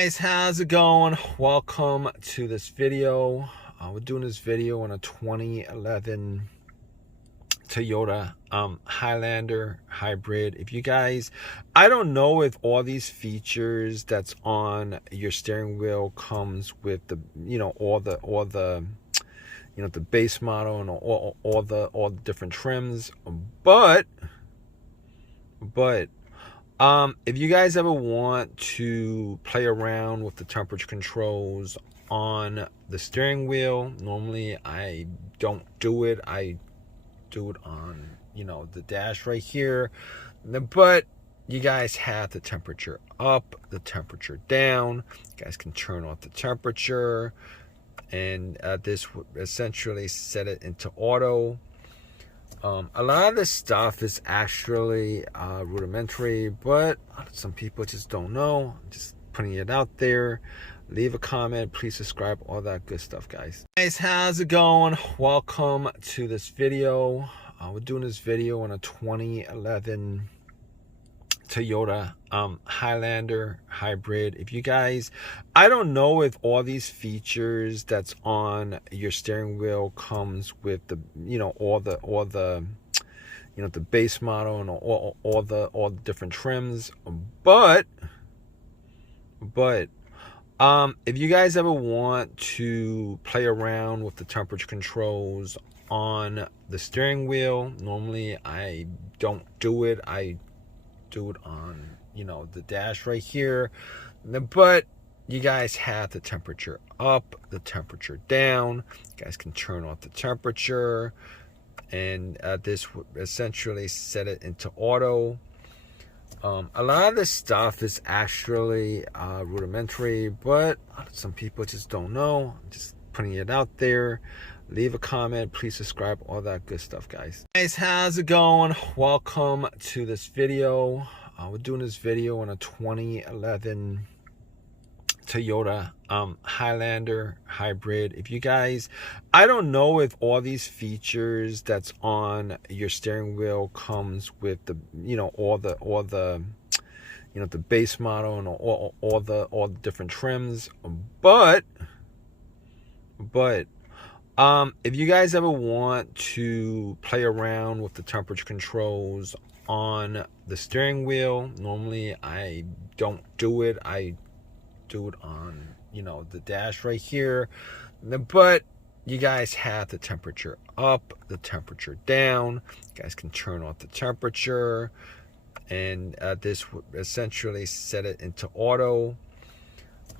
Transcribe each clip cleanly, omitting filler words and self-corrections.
Guys, how's it going? Welcome to this video. We're doing this video on a 2011 Toyota Highlander hybrid. If you guys, I don't know if all these features that's on your steering wheel comes with the, all the the base model and all the different trims, but if you guys ever want to play around with the temperature controls on the steering wheel, normally I don't do it. I do it on, the dash right here. But you guys have the temperature up, the temperature down. You guys can turn off the temperature, and this would essentially set it into auto. A lot of this stuff is actually rudimentary, but some people just don't know. I'm just putting it out there. Leave a comment, please subscribe, all that good stuff, guys. Guys, how's it going? Welcome to this video. We're doing this video on a 2011 Toyota Highlander hybrid. If you guys, I don't know if all these features that's on your steering wheel comes with the, all the the base model and all the different trims, but if you guys ever want to play around with the temperature controls on the steering wheel, normally I don't do it. I do it on, the dash right here. But you guys have the temperature up, the temperature down. You guys can turn off the temperature, and this would essentially set it into auto. A lot of this stuff is actually rudimentary, but some people just don't know. I'm just putting it out there. Leave a comment, please subscribe, all that good stuff, guys. Guys, how's it going? Welcome to this video. We're doing this video on a 2011 Toyota Highlander hybrid. If you guys, I don't know if all these features that's on your steering wheel comes with the, all the the base model and all the different trims, but if you guys ever want to play around with the temperature controls on the steering wheel, normally I don't do it. I do it on, the dash right here. But you guys have the temperature up, the temperature down. You guys can turn off the temperature, and this would essentially set it into auto.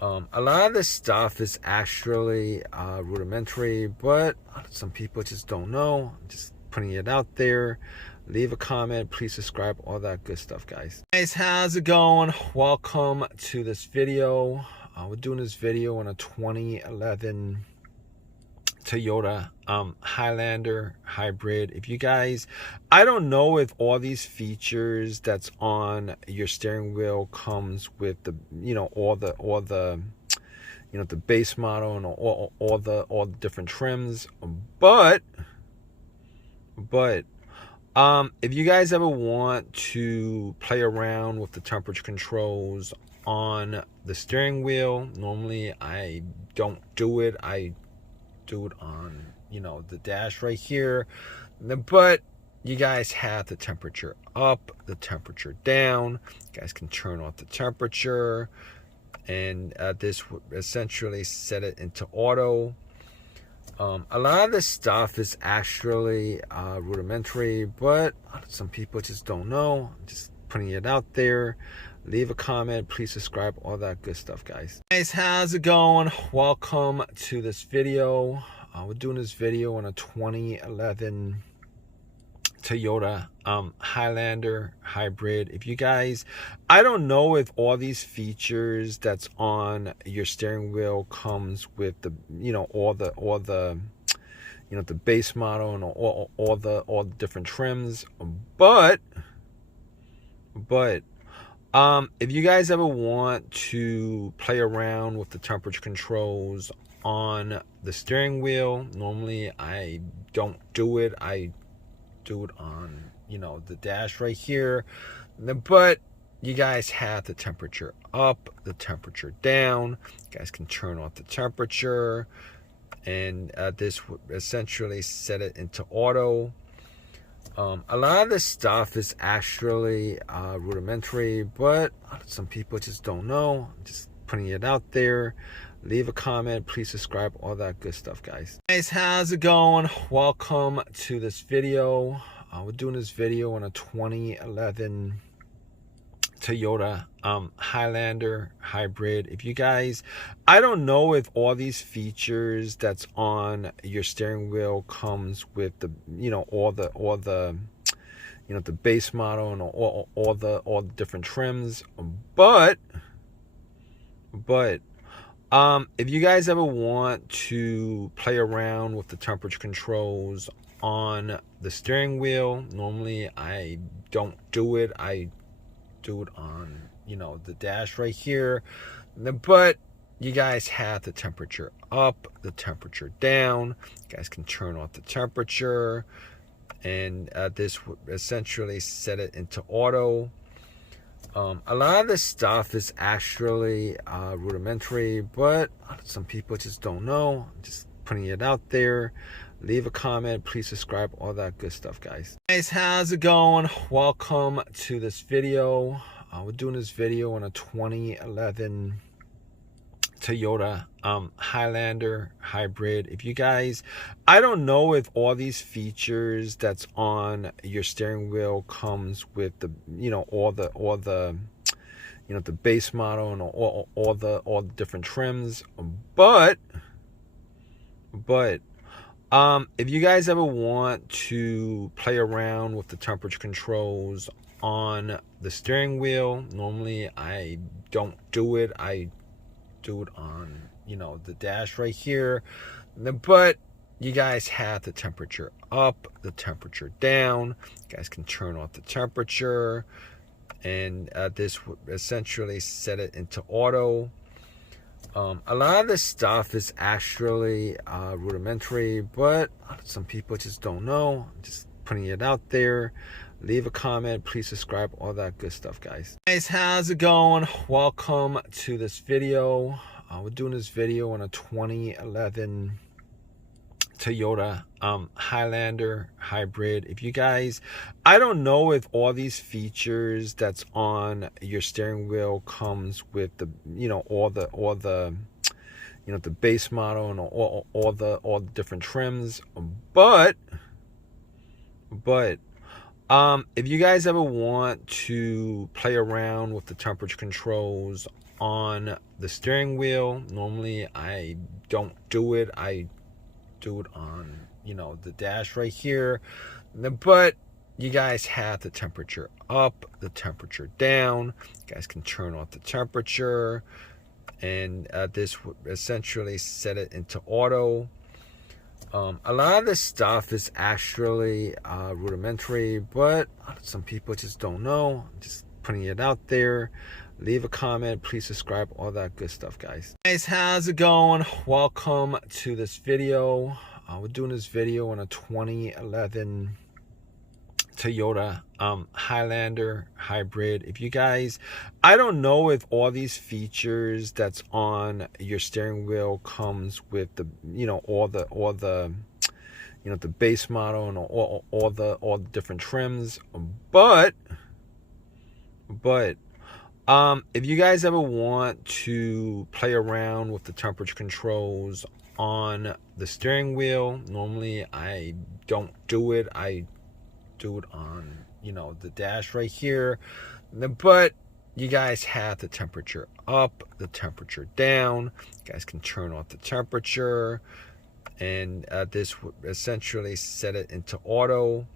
A lot of this stuff is actually rudimentary, but some people just don't know. I'm just putting it out there. Leave a comment, please subscribe, all that good stuff, guys. Guys, how's it going? Welcome to this video. We're doing this video on a 2011 Toyota Highlander hybrid. If you guys, I don't know if all these features that's on your steering wheel comes with the, all the the base model and all the different trims, but if you guys ever want to play around with the temperature controls on the steering wheel, normally I don't do it. I do it on, the dash right here. But you guys have the temperature up, the temperature down. You guys can turn off the temperature, and this would essentially set it into auto. A lot of this stuff is actually rudimentary, but some people just don't know. I'm just putting it out there. Leave a comment, please subscribe, all that good stuff, guys. Guys, how's it going? Welcome to this video. We're doing this video on a 2011 Toyota Highlander hybrid. If you guys, I don't know if all these features that's on your steering wheel comes with the, all the the base model and all the different trims, but if you guys ever want to play around with the temperature controls on the steering wheel, normally I don't do it. I do it on, the dash right here. But you guys have the temperature up, the temperature down. You guys can turn off the temperature, and this would essentially set it into auto. A lot of this stuff is actually rudimentary, but some people just don't know. I'm just putting it out there. Leave a comment, please subscribe, all that good stuff, guys. Guys, how's it going? Welcome to this video. We're doing this video on a 2011 Toyota Highlander hybrid. If you guys, I don't know if all these features that's on your steering wheel comes with the, all the the base model and all the different trims, but if you guys ever want to play around with the temperature controls on the steering wheel, normally I don't do it. I do it on the dash right here, but you guys have the temperature up, the temperature down. You guys can turn off the temperature, and this would essentially set it into auto. A lot of this stuff is actually rudimentary, but some people just don't know. I'm just putting it out there. Leave a comment, please subscribe, all that good stuff, guys. Guys, how's it going? Welcome to this video. We're doing this video on a 2011 Toyota Highlander hybrid. If you guys, I don't know if all these features that's on your steering wheel comes with the all the the base model and all the different trims, but if you guys ever want to play around with the temperature controls on the steering wheel, normally I don't do it. I do it on the dash right here, but you guys have the temperature up, the temperature down. You guys can turn off the temperature, and this would essentially set it into auto. A lot of this stuff is actually rudimentary, but some people just don't know. I'm just putting it out there. Leave a comment, please subscribe, all that good stuff, guys. Guys, how's it going? Welcome to this video. We're doing this video on a 2011 Toyota Highlander hybrid. If you guys, I don't know if all these features that's on your steering wheel comes with the all the the base model and all the different trims, but if you guys ever want to play around with the temperature controls on the steering wheel, normally I don't do it. I do it on the dash right here, but you guys have the temperature up, the temperature down. You guys can turn off the temperature, and this would essentially set it into auto. A lot of this stuff is actually rudimentary, but some people just don't know. I'm just putting it out there. Leave a comment, please subscribe, all that good stuff, guys. Guys, how's it going? Welcome to this video. We're doing this video on a 2011 Toyota Highlander hybrid. If you guys, I don't know if all these features that's on your steering wheel comes with the all the the base model and all the different trims, but if you guys ever want to play around with the temperature controls on the steering wheel, normally I don't do it. I do it on the dash right here, but you guys have the temperature up, the temperature down. You guys can turn off the temperature, and this would essentially set it into auto.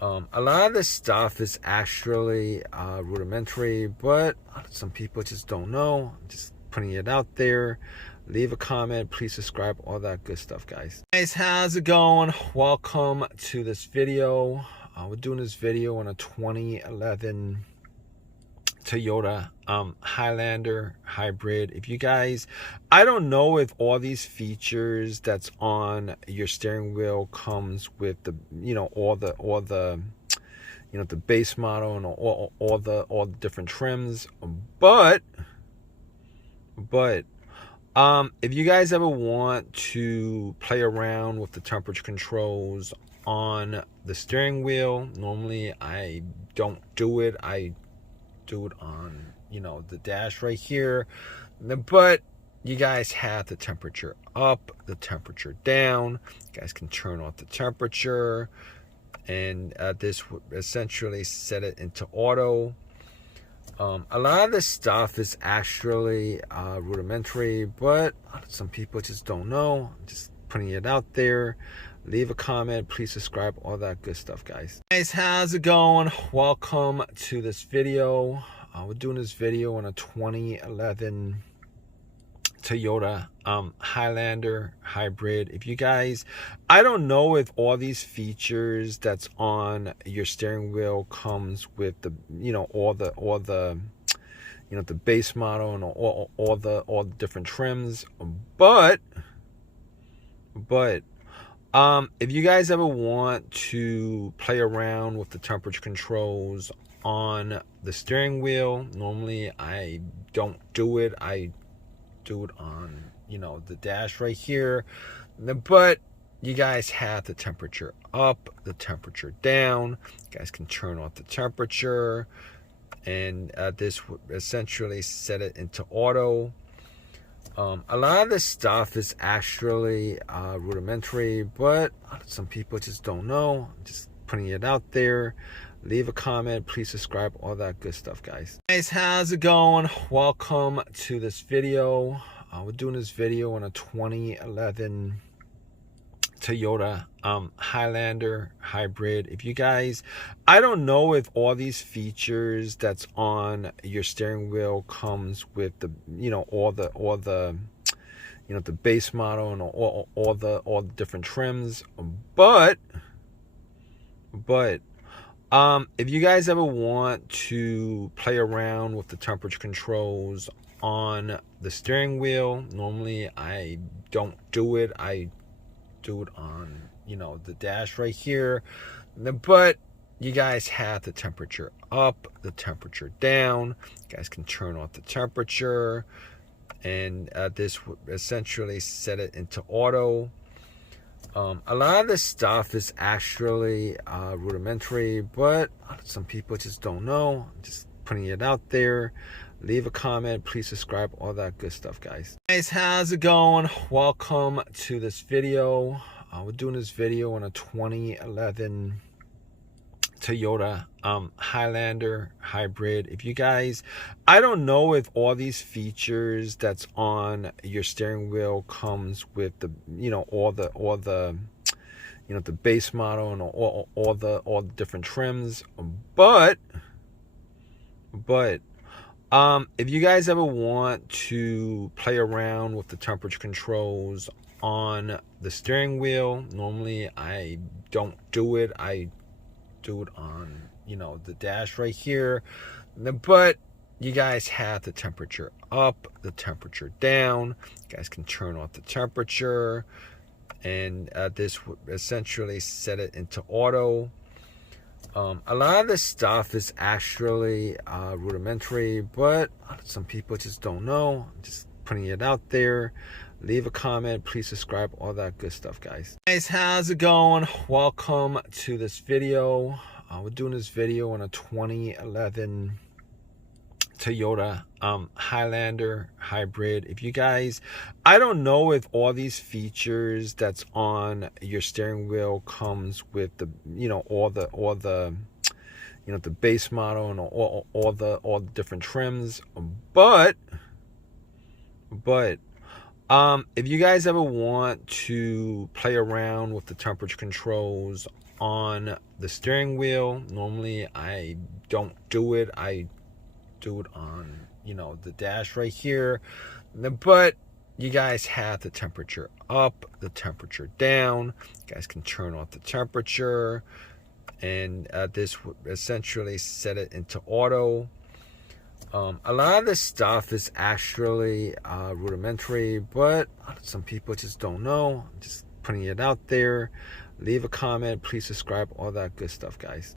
A lot of this stuff is actually rudimentary, but some people just don't know. I'm just putting it out there. Leave a comment, please subscribe, all that good stuff, guys. Guys, how's it going? Welcome to this video. We're doing this video on a 2011 Toyota Highlander hybrid. If you guys, I don't know if all these features that's on your steering wheel comes with the all the the base model and all the different trims. But if you guys ever want to play around with the temperature controls on the steering wheel, normally I don't do it. I do it on, the dash right here. But you guys have the temperature up, the temperature down. You guys can turn off the temperature, and this would essentially set it into auto. A lot of this stuff is actually rudimentary, but some people just don't know. I'm just putting it out there. Leave a comment, please subscribe, all that good stuff, guys. Guys, how's it going? Welcome to this video. We're doing this video on a 2011 Toyota Highlander hybrid. If you guys, I don't know if all these features that's on your steering wheel comes with the, all the the base model and all the different trims, but if you guys ever want to play around with the temperature controls on the steering wheel, normally I don't do it. I do it on, the dash right here. But you guys have the temperature up, the temperature down. You guys can turn off the temperature, and this would essentially set it into auto. A lot of this stuff is actually rudimentary, but some people just don't know. I'm just putting it out there. Leave a comment, please subscribe, all that good stuff, guys. Guys, how's it going? Welcome to this video. We're doing this video on a 2011 Toyota Highlander hybrid. If you guys, I don't know if all these features that's on your steering wheel comes with the, all the the base model and all the different trims, but if you guys ever want to play around with the temperature controls on the steering wheel, normally I don't do it. I do it on, the dash right here. But you guys have the temperature up, the temperature down. You guys can turn off the temperature, and this would essentially set it into auto. A lot of this stuff is actually rudimentary, but some people just don't know. I'm just putting it out there. Leave a comment, please subscribe, all that good stuff, guys. Guys, how's it going? Welcome to this video. We're doing this video on a 2011 Toyota Highlander hybrid. If you guys, I don't know if all these features that's on your steering wheel comes with the, all the the base model and all the different trims, but if you guys ever want to play around with the temperature controls on the steering wheel, normally I don't do it. I do it on, the dash right here. But you guys have the temperature up, the temperature down. You guys can turn off the temperature, and this would essentially set it into auto. A lot of this stuff is actually rudimentary, but some people just don't know. I'm just putting it out there. Leave a comment, please subscribe, all that good stuff, guys. Guys, how's it going? Welcome to this video. We're doing this video on a 2011 Toyota Highlander hybrid. If you guys, I don't know if all these features that's on your steering wheel comes with the, all the the base model and all the different trims, but if you guys ever want to play around with the temperature controls on the steering wheel, normally I don't do it. I do it on, the dash right here. But you guys have the temperature up, the temperature down. You guys can turn off the temperature, and this would essentially set it into auto. A lot of this stuff is actually rudimentary, but some people just don't know. I'm just putting it out there. Leave a comment, please subscribe, all that good stuff, guys.